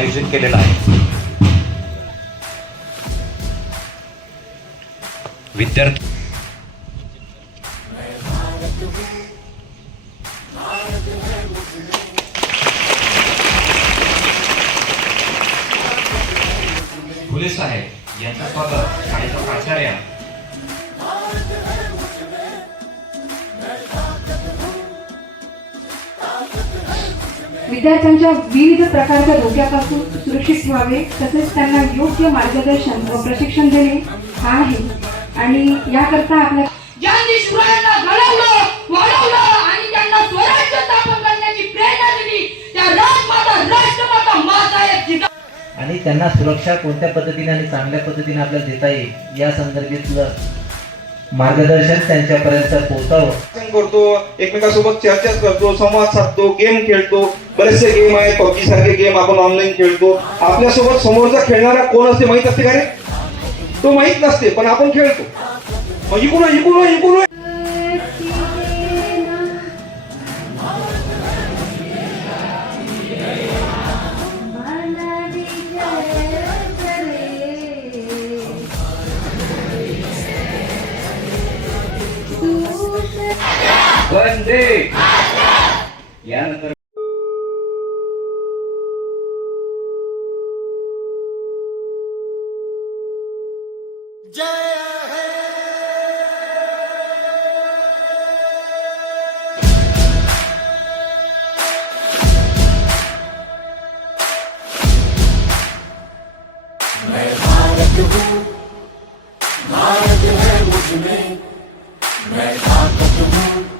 आयोजित केलेलं आहे. विद्यार्थी फुले साहेब यांचं स्वागत. शाळेच्या प्राचार्या. विद्यार्थ्यांच्या विविध प्रकारच्या धोक्यापासून सुरक्षित ठेवावे तसेच त्यांना योग्य मार्गदर्शन व प्रशिक्षण देणे हा आहे. आणि याकरता आपल्या ज्यांनी शिवरायांना घडवलं वाढवलं आणि त्यांना स्वराज्य स्थापन करण्याची प्रेरणा दिली त्या राजमाता राष्ट्रमाता मातासाहेब जिजाऊ आणि त्यांना सुरक्षा कोणत्या पद्धतीने आणि चांगल्या पद्धतीने आपल्याला देता येईल या संदर्भातलं मार्गदर्शन त्यांच्यापर्यंत पोहोचावं. करतो एकमेकांसोबत चर्चा करतो संवाद साधतो गेम खेळतो. बरेचसे गेम आहेत पबजी सारखे गेम आपण ऑनलाईन खेळतो. आपल्यासोबत समोरचा खेळणारा कोण असते माहीत असते का रे? तो माहीत नसते पण आपण खेळतो. मग इकडून इकडून इकडून. वंदे यानंतर जय मैं भारत हूँ। भारत है मुझमें। मैं ताकत हूँ।